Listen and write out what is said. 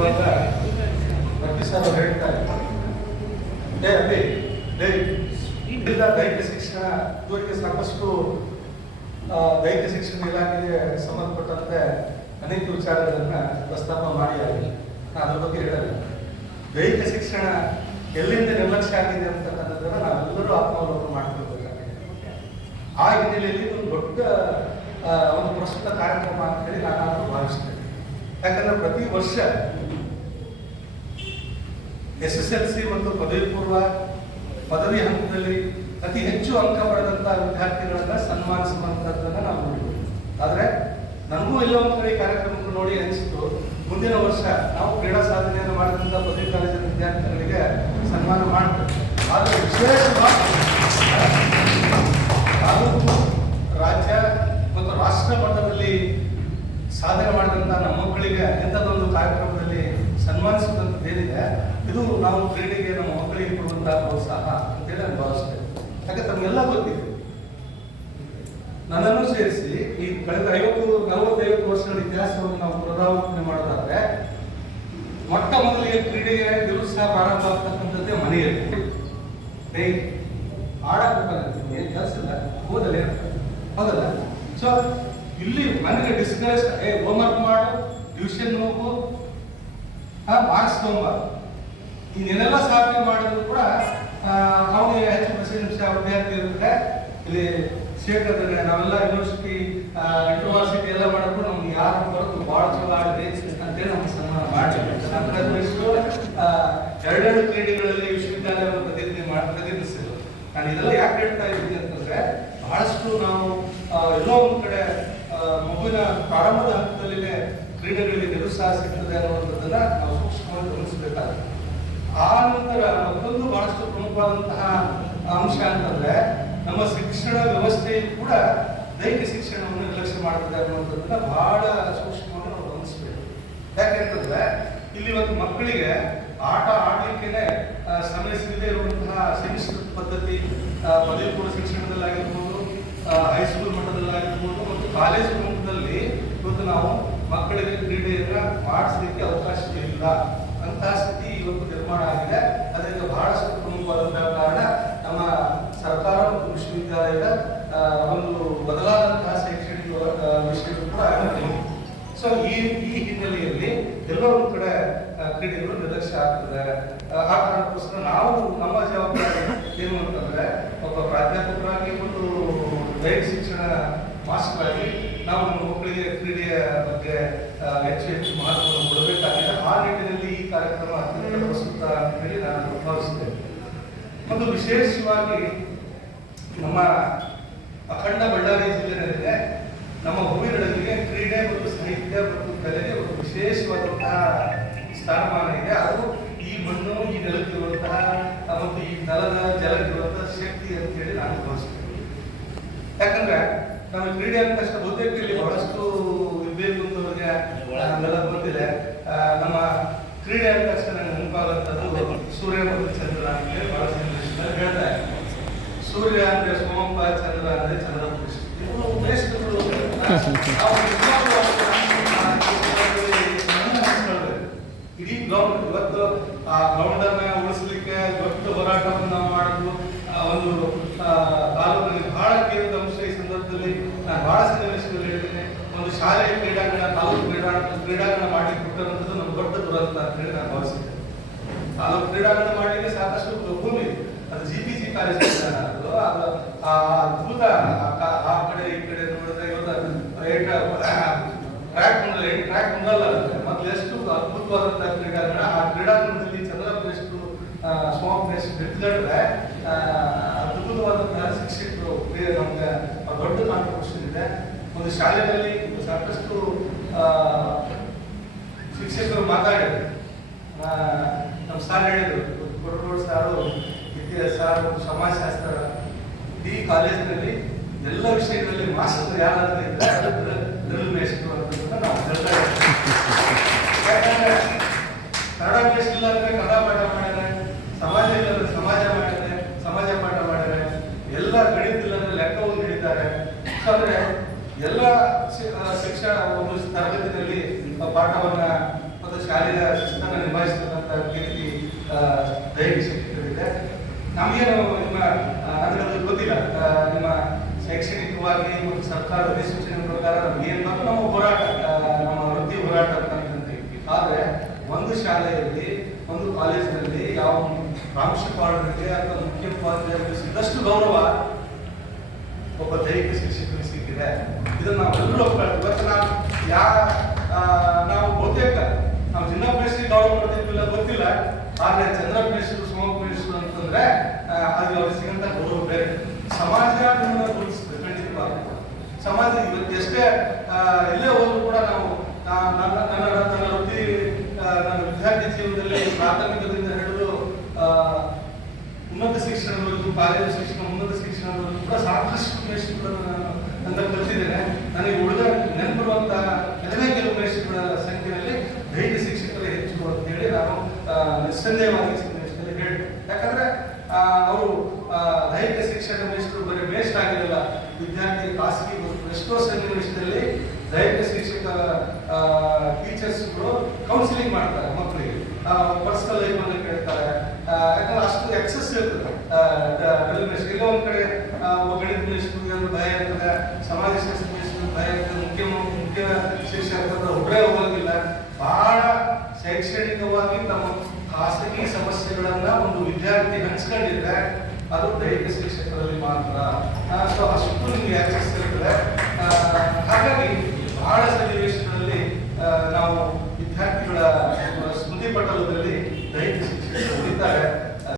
ಹೇಳುವಾಗ ಪ್ರತಿ ಸಲ ಹೇಳ್ತಾರೆ, ದೈಹಿಕ ಶಿಕ್ಷಣ ಇವರಿಗೆ ಸಾಕಷ್ಟು ದೈಹಿಕ ಶಿಕ್ಷಣ ಇಲಾಖೆಗೆ ಸಂಬಂಧಪಟ್ಟಂತೆ ಅನೇಕ ವಿಚಾರಗಳನ್ನ ಪ್ರಸ್ತಾಪ ಮಾಡಿಯಾಗಿ ಅದ್ರ ಬಗ್ಗೆ ಹೇಳಲ್ಲ. ದೈಹಿಕ ಶಿಕ್ಷಣ ಎಲ್ಲಿಂದ ನಿರ್ಲಕ್ಷ್ಯ ಆಗಿದೆ ಅಂತಕ್ಕಂಥದ್ದನ್ನ ನಾವೆಲ್ಲರೂ ಆತ್ಮಾವಲೋಕನ ಮಾಡ್ಕೊಳ್ಬೇಕಾಗಿದೆ. ಆ ಹಿನ್ನೆಲೆಯಲ್ಲಿ ಒಂದು ದೊಡ್ಡ ಒಂದು ಪ್ರಸ್ತುತ ಕಾರ್ಯಕ್ರಮ ಅಂತ ಹೇಳಿ ನಾನು ಭಾವಿಸ್ತೇನೆ. ಯಾಕಂದ್ರೆ ಪ್ರತಿ ವರ್ಷ SSLC ಮತ್ತು ಪದವಿ ಪೂರ್ವ ಪದವಿ ಹಂತದಲ್ಲಿ ಅತಿ ಹೆಚ್ಚು ಅಂಕ ಪಡೆದಂತಹ ವಿದ್ಯಾರ್ಥಿಗಳನ್ನ ಸನ್ಮಾನಿಸುವಂತದ್ದನ್ನ ನಾವು ನೋಡಿದ್ವಿ. ಆದ್ರೆ ನನಗೂ ಎಲ್ಲ ಒಂದು ಕಡೆ ಕಾರ್ಯಕ್ರಮಗಳು ನೋಡಿ ಅನಿಸಿತು, ಮುಂದಿನ ವರ್ಷ ನಾವು ಕ್ರೀಡಾ ಸಾಧನೆಯನ್ನು ಮಾಡಿದಂಥ ಪದವಿ ಕಾಲೇಜಿನ ವಿದ್ಯಾರ್ಥಿಗಳಿಗೆ ಸನ್ಮಾನ ಮಾಡ್ತೇವೆ. ಆದರೆ ವಿಶೇಷವಾಗಿ ತಾಲೂಕು, ರಾಜ್ಯ ಮತ್ತು ರಾಷ್ಟ್ರ ಮಟ್ಟದಲ್ಲಿ ಸಾಧನೆ ಮಾಡಿದಂಥ ನಮ್ಮ ಮಕ್ಕಳಿಗೆ ಇಂಥದ್ದೊಂದು ಕಾರ್ಯಕ್ರಮದಲ್ಲಿ ಸನ್ಮಾನಿಸುವಂಥದ್ದು ಏನಿದೆ, ಇದು ನಾವು ಕ್ರೀಡೆಗೆ ನಮ್ಮ ಮಕ್ಕಳಿಗೆ ಕೊಡುವಂತಹ ಪ್ರೋತ್ಸಾಹ ಅಂತೇಳಿ ನಾನು ಭಾವಿಸ್ತೇನೆ. ಯಾಕೆ ತಮಗೆಲ್ಲ ಗೊತ್ತಿದೆ, ನನ್ನನ್ನು ಸೇರಿಸಿ ಈ ಕಳೆದ 40-50 ವರ್ಷಗಳ ಇತಿಹಾಸವನ್ನು ನಾವು ಪುನರಾವರ್ತನೆ ಮಾಡೋದಾದ್ರೆ, ಮೊಟ್ಟ ಮೊದಲಿಗೆ ಕ್ರೀಡೆಗೆ ನಿರುತ್ಸಾಹ ಪ್ರಾರಂಭ ಆಗ್ತಕ್ಕಂಥದ್ದೇ ಮನೆಯಲ್ಲಿ. ಆಡಕ್ಕೆ ಏನ್ ಕೆಲಸ ಇಲ್ಲ, ಓದಲೇ ಹೌದಲ್ಲ. ಸೊ ಇಲ್ಲಿ ಮನೆಗೆ ಡಿಸ್ಕಸ್, ಹೋಮ್ವರ್ಕ್ ಮಾಡು, ಟ್ಯೂಷನ್ ಹೋಗು, ಮಾರ್ಕ್ಸ್ ತಗೊಂಬಾರ್ದು, ಇನ್ನೇನೆಲ್ಲ ಸಾಧನೆ ಮಾಡಿದ್ರು ಕೂಡ ಅವನಿಗೆ ಹೆಚ್ಚು ಪ್ರಶಂಸೆ ವಿದ್ಯಾರ್ಥಿ ಇರುತ್ತೆ. ಇಲ್ಲಿ ಕ್ಷೇತ್ರದಲ್ಲಿ ನಾವೆಲ್ಲ ಯೂನಿವರ್ಸಿಟಿ ಯೂನಿವರ್ಸಿಟಿ ಎಲ್ಲ ಮಾಡಿದ್ರು ನಮ್ಗೆ ಯಾರು ಬರೋದು ಬಹಳ ಚಲೋ ಆಡಿದೆ ಅಂತೇಳಿ ನಮ್ಗೆ ಸನ್ಮಾನ ಮಾಡಿದ್ರು. ಎರಡೆರಡು ಕ್ರೀಡೆಗಳಲ್ಲಿ ವಿಶ್ವವಿದ್ಯಾಲಯವನ್ನು ಪ್ರತಿನಿಧಿಸಿದ್ರು. ನಾನು ಇದೆಲ್ಲ ಯಾಕೆ ಹೇಳ್ತಾ ಇದ್ದೀನಿ ಅಂತಂದ್ರೆ, ಬಹಳಷ್ಟು ನಾವು ಎಲ್ಲೋ ಒಂದು ಕಡೆ ಮಗುವಿನ ಪ್ರಾರಂಭದ ಹಂತದಲ್ಲಿನೇ ಕ್ರೀಡೆಗಳಿಗೆ ನಿರುತ್ಸಾಹ ಸಿಗ್ತದೆ ಅನ್ನುವಂಥದ್ದನ್ನ ನಾವು ಸೂಕ್ಷ್ಮವಾಗಿ ಗಮನಿಸಬೇಕಾಗುತ್ತೆ. ಆ ನಂತರ ಮತ್ತೊಂದು ಬಹಳಷ್ಟು ಪ್ರಮುಖವಾದಂತಹ ಅಂಶ ಅಂತಂದ್ರೆ, ನಮ್ಮ ಶಿಕ್ಷಣ ವ್ಯವಸ್ಥೆಯು ಕೂಡ ದೈಹಿಕ ಶಿಕ್ಷಣವನ್ನು ನಿರ್ಲಕ್ಷ್ಯ ಮಾಡ್ತದೆ ಅನ್ನುವಂಥದ್ದನ್ನ ಬಹಳ ಸೂಕ್ಷ್ಮವಾಗಿ ನಾವು ಗಮನಿಸಬೇಕು. ಯಾಕೆಂತಂದ್ರೆ ಇಲ್ಲಿ ಒಂದು ಮಕ್ಕಳಿಗೆ ಆಟ ಆಡ್ಲಿಕ್ಕೆ ಸಮಯ ಸಿಗದೆ ಇರುವಂತಹ ಸೆಮಿಸ್ಟರ್ ಪದ್ಧತಿ ಪದವಿ ಪೂರ್ವ ಶಿಕ್ಷಣದಲ್ಲಾಗಿರ್ಬೋದು, ಹೈಸ್ಕೂಲ್ ಮಟ್ಟದಲ್ಲಾಗಿರ್ಬೋದು ಮತ್ತು ಕಾಲೇಜು ಮಟ್ಟದಲ್ಲಿ ಇವತ್ತು ನಾವು ಮಕ್ಕಳಿಗೆ ಕ್ರೀಡೆಯನ್ನ ಮಾಡಿಸಲಿಕ್ಕೆ ಅವಕಾಶ ಇಲ್ಲ. ಅಂತಹ ಸ್ಥಿತಿ ಇವತ್ತು ನಿರ್ಮಾಣ ಆಗಿದೆ. ಅದರಿಂದ ಬಹಳಷ್ಟು ಪ್ರಮುಖವಾದಂತಹ ಕಾರಣ ನಮ್ಮ ಸರ್ಕಾರ ಮತ್ತು ವಿಶ್ವವಿದ್ಯಾಲಯದ ಒಂದು ಬದಲಾದಂತಹ ಶೈಕ್ಷಣಿಕ ವಿಷಯಗಳು ಕೂಡ ಆಗಿವೆ. ಸೊ ಈ ಹಿನ್ನೆಲೆಯಲ್ಲಿ ಎಲ್ಲೋ ಒಂದು ಕಡೆ ಕ್ರೀಡೆಗಳು ನಿರ್ಲಕ್ಷ್ಯ ಆಗ್ತದೆ. ಆ ಕಾರಣಕ್ಕೋಸ್ಕರ ನಾವು ನಮ್ಮ ಜವಾಬ್ದಾರಿ ಏನು ಅಂತಂದ್ರೆ, ಒಬ್ಬ ಪ್ರಾಧ್ಯಾಪಕರಾಗಿ ಮತ್ತು ದೈಹಿಕ ಶಿಕ್ಷಣ ಮಾಸ್ಟರ್ ಆಗಿ ನಾವು ನಮ್ಮ ಮಕ್ಕಳಿಗೆ ಕ್ರೀಡೆಯ ಬಗ್ಗೆ ಹೆಚ್ಚು ಮಹತ್ವವನ್ನು ಕೊಡಬೇಕಾಗಿದೆ. ಆ ನಿಟ್ಟಿನಲ್ಲಿ ಈ ಕಾರ್ಯಕ್ರಮ ಅತ್ಯಂತ ಪ್ರಸ್ತುತ ಅಂತ ಹೇಳಿ ನಾನು ಭಾವಿಸಿದ್ದೇನೆ. ಮತ್ತು ವಿಶೇಷವಾಗಿ ನಮ್ಮ ಅಖಂಡ ಬಳ್ಳಾರಿ ಜಿಲ್ಲೆಯಲ್ಲಿದೆ ನಮ್ಮ ಹೂವಿನೊಳಗೆ ಕ್ರೀಡೆ ಮತ್ತು ಸಾಹಿತ್ಯ ಮತ್ತು ಕಲೆಗೆ ಒಂದು ವಿಶೇಷವಾದಂತಹ ಸ್ಥಾನಮಾನ ಇದೆ. ಅದು ಈ ಮಣ್ಣು, ಈ ನೆಲಕ್ಕಿರುವಂತಹ ಮತ್ತು ಈ ನೆಲದ ಜಲಕ್ಕಿರುವಂತಹ ಶಕ್ತಿ ಅಂತ ಹೇಳಿ ನಾನು ಭಾವಿಸ್ತೇನೆ. ಯಾಕಂದ್ರೆ ನಮ್ಮ ಕ್ರೀಡೆ ಅಂತ ತಕ್ಷಣ ಬಹುತೇಕ ಇಲ್ಲಿ ಬಹಳಷ್ಟು ಇರಬೇಕು ಅಂತವ್ರಿಗೆ ಎಲ್ಲ ಗೊತ್ತಿದೆ. ನಮ್ಮ ಕ್ರೀಡೆ ಅಂತ ತಕ್ಷಣ ನನಗೆ ನೆನಪಾಗುವಂಥದ್ದು ಸೂರ್ಯ ಮತ್ತು ಚಂದ್ರ ಅಂತೇಳಿ ಬಹಳಷ್ಟು ಹೇಳ್ತಾರೆ. ಸೂರ್ಯ ಅಂದ್ರೆ ಸೋಮಪ್ಪ, ಚಂದ್ರ ಅಂದ್ರೆ ಚಂದ್ರಪುರುಷ. ಇಡೀ ಗ್ರೌಂಡ್ ಇವತ್ತು ಆ ಗ್ರೌಂಡ್ ಅನ್ನ ಉಳಿಸ್ಲಿಕ್ಕೆ ದೊಡ್ಡ ಹೋರಾಟವನ್ನು ನಾವು ಮಾಡಿದ್ವು. ಒಂದು ತಾಲೂಕಿನಲ್ಲಿ ಬಹಳ ಕೇಂದ್ರ ಅಂಶ ಈ ಸಂದರ್ಭದಲ್ಲಿ ನಾನು ಬಹಳ ಸನ್ನಿವೇಶದಲ್ಲಿ ಹೇಳ್ತೇನೆ. ಒಂದು ಶಾಲೆಯ ಕ್ರೀಡಾಂಗಣ, ತಾಲೂಕು ಕ್ರೀಡಾಂಗಣ ಮಾಡಿ ಕೊಟ್ಟಂಥದ್ದು ನಮ್ಮ ದೊಡ್ಡ ದುರಂತ ಅಂತ ಹೇಳಿ ನಾನು ಭಾವಿಸಿದ್ದೇನೆ. ತಾಲೂಕು ಕ್ರೀಡಾಂಗಣ ಮಾಡಲಿಕ್ಕೆ ಸಾಕಷ್ಟು ಭೂಮಿ, ಅದು GPG ಕಾಲೇಜ್ ಅದು ಅದ್ಭುತ. ಆ ಕಡೆ ಈ ಕಡೆ ನೋಡಿದ್ರೆ ಟ್ರ್ಯಾಕ್ ಮುಂದಲ್ಲ ಮೊದಲು ಎಷ್ಟು ಅದ್ಭುತವಾದಂತಹ ಕ್ರೀಡಾಂಗಣ. ಆ ಕ್ರೀಡಾಂಗಣದಲ್ಲಿ ಚಂದ್ರಪ್ಪ ಎಷ್ಟು ಸೋಮಪ್ಪ ಎಷ್ಟು ಬಿಟ್ಟಿದ್ರೆ ಅದ್ಭುತವಾದಂತಹ ಶಿಕ್ಷಕರು ನಮ್ಗೆ ದೊಡ್ಡ ಕಾಂಟ್ರಿಬ್ಯೂಷನ್ ಇದೆ. ಒಂದು ಶಾಲೆಯಲ್ಲಿ ಸಾಕಷ್ಟು ಶಿಕ್ಷಕರು ಮಾತಾಡಿದ್ರು. ನಮ್ಮ ಸಾರ್ ಹೇಳಿದ್ರು, ಕೊಡಗೋಡು ಸಾರು, ಇತಿಹಾಸ ಸಾರು, ಸಮಾಜಶಾಸ್ತ್ರ, ಈ ಕಾಲೇಜಿನಲ್ಲಿ ಎಲ್ಲ ವಿಷಯಗಳಲ್ಲಿ ಮಾಸ್ಟರ್ ಯಾರಾದ್ರೂ ಇದ್ರೆ ಡ್ರಿಲ್ ಮೇಸ್ಟ್ರು ಅಂತ ನಾವು ಹೇಳ್ತಾ ಇದ್ದೀವಿ. ಯಾಕಂದ್ರೆ ಕನ್ನಡ ಮೇಸ್ಟ್ ಇಲ್ಲ ಅಂದ್ರೆ ಕನ್ನಡ ಪಾಠ ಮಾಡಿದ್ರೆ, ಸಮಾಜ ಇಲ್ಲ ಅಂದ್ರೆ ಸಮಾಜ ಮಾಡಿದ್ರೆ ಸಮಾಜ ಪಾಠ ಮಾಡಿದ್ರೆ, ಎಲ್ಲ ಗಣಿತ ಇಲ್ಲ ಅಂದ್ರೆ ಲೆಕ್ಕವನ್ನು ಹಿಡಿತಾರೆ. ಅಂದ್ರೆ ಎಲ್ಲ ಶಿಕ್ಷಣ ಒಂದು ತರಗತಿಯಲ್ಲಿ ಪಾಠವನ್ನ ಮತ್ತು ಶಾಲೆಯ ಶಿಸ್ತನ್ನು ನಿಭಾಯಿಸ್ತಕ್ಕಂಥ ಕೀರ್ತಿ ದೈಹಿಕ ಶಿಕ್ಷಕರಿದೆ. ನಮಗೇನು ನಿಮ್ಮ ನನಗದು ಗೊತ್ತಿಲ್ಲ, ನಿಮ್ಮ ಶೈಕ್ಷಣಿಕವಾಗಿ ಮತ್ತು ಸರ್ಕಾರದ ಅಧಿಸೂಚನೆ ಪ್ರಕಾರ ನಮಗೇನು ಬಂದು ನಮ್ಮ ಹೋರಾಟ, ನಮ್ಮ ವೃತ್ತಿ ಹೋರಾಟ ಅಂತಂತೀವಿ. ಆದರೆ ಒಂದು ಶಾಲೆಯಲ್ಲಿ, ಒಂದು ಕಾಲೇಜಿನಲ್ಲಿ ಯಾವ ಪ್ರಾಂಶುಪಾಲರಿಗೆ ಅಥವಾ ಮುಖ್ಯೋಪಾಧ್ಯಾಯರಿಗೆ ಸಿಕ್ಕಷ್ಟು ಗೌರವ ಒಬ್ಬ ದೈಹಿಕ ಶಿಕ್ಷಕರಿಗೆ ಸಿಕ್ಕಿದೆ. ಇದನ್ನು ನಾವೆಲ್ಲರೂ ಒಪ್ಕೊಳ್ತೀವಿ. ಇವತ್ತು ನಾವು ಬಹುತೇಕ ನಾವು ಜಿನ್ನಪ್ಪೇಶ್ವರಿ ಗೌರವ ಕೊಡ್ತಿದ್ವಿಲ್ಲ ಗೊತ್ತಿಲ್ಲ, ಆದರೆ ಚಂದ್ರಪ್ಪೇಶ್ವರು, ಸೋಮಪ್ಪೇಶ್ವರು ಅಂತಂದ್ರೆ ಅದು ಅವ್ರಿಗೆ ಸಿಗಂತ ಗೌರವ ಬೇರೆ. ಸಮಾಜ ನಿಮ್ಮನ್ನ ಗುರುತಿಸ್ತದೆ ಖಂಡಿತವಾಗಿ. ಸಮಾಜ ಇವತ್ತು ಎಷ್ಟೇ ಎಲ್ಲೇ ಹೋದ್ರು ಕೂಡ ನಾವು ನನ್ನ ವೃತ್ತಿ, ನನ್ನ ವಿದ್ಯಾರ್ಥಿ ಜೀವನದಲ್ಲಿ ಪ್ರಾಥಮಿಕದಿಂದ ಹಿಡಿದು ಉನ್ನತ ಶಿಕ್ಷಣದವರೆಗೂ, ಕಾಲೇಜು ಶಿಕ್ಷಣ, ಉನ್ನತ ಶಿಕ್ಷಣದವರೆಗೂ ಕೂಡ ಸಾಕಷ್ಟು ಮೇಷ್ಟ್ರುಗಳನ್ನು ನಾನು ಕಲಿತಿದ್ದೇನೆ. ನನಗೆ ಉಳಿದ ನೆನಪಿರುವಂತ ಕೆಲವು ಮೇಷ್ಟ್ರುಗಳ ಸಂಖ್ಯೆಯಲ್ಲಿ ದೈಹಿಕ ಶಿಕ್ಷಕರೇ ಹೆಚ್ಚು ಅಂತ ಹೇಳಿ ನಾನು ನಿಸ್ಸಂದೇಹವಾಗಿ ಹೇಳಿ. ಯಾಕಂದ್ರೆ ಅವರು ದೈಹಿಕ ಶಿಕ್ಷಣ ಮೇಷ್ಟ್ರು ಬರೀ ಮೇಷ್ಟ್ರು ಆಗಿರಲ್ಲ, ವಿದ್ಯಾರ್ಥಿ ಖಾಸಗಿ ಎಷ್ಟೋ ಸನ್ನಿವೇಶದಲ್ಲಿ ದೈಹಿಕ ಶಿಕ್ಷಕ ಟೀಚರ್ಸ್ಗಳು ಕೌನ್ಸಿಲಿಂಗ್ ಮಾಡ್ತಾರೆ ಮಕ್ಕಳಿಗೆ, ಪರ್ಸನಲ್ ಲೈಫ್ ಅನ್ನು ಕೇಳ್ತಾರೆ. ಯಾಕಂದ್ರೆ ಅಷ್ಟು ಎಕ್ಸಸ್ ಇರ್ತದೆ. ಎಲ್ಲ ಒಂದ್ ಕಡೆ ಗಣಿತ ಮೇಷ್ಟ್ರಿಗೆ ಭಯ ಇರ್ತದೆ, ಸಮಾಜಶಾಸ್ತ್ರ ಮೇಷ್ಟ್ರಿಗೆ ಭಯ ಇರ್ತದೆ, ಮುಖ್ಯ ಶಿಕ್ಷಕರ ಒಬ್ಬರೇ ಹೋಗೋದಿಲ್ಲ. ಬಹಳ ಶೈಕ್ಷಣಿಕವಾಗಿ ತಮ್ಮ ಖಾಸಗಿ ಸಮಸ್ಯೆಗಳನ್ನ ಒಂದು ವಿದ್ಯಾರ್ಥಿ ಹಂಚ್ಕೊಂಡಿದ್ರೆ ಅದು ದೈಹಿಕ ಶಿಕ್ಷಕರಲ್ಲಿ ಮಾತ್ರ. ಸೊ ಅಷ್ಟು ನಿಮ್ಗೆ ಆಕ್ಸೆಸ್ ಇರ್ತದೆ. ಹಾಗಾಗಿ ಬಹಳ ಸನ್ನಿವೇಶಗಳಲ್ಲಿ ನಾವು ವಿದ್ಯಾರ್ಥಿಗಳ ಸ್ಮೃತಿ ಪಟಲದಲ್ಲಿ ದೈಹಿಕ ಶಿಕ್ಷಕರು ಉಳಿತಾರೆ.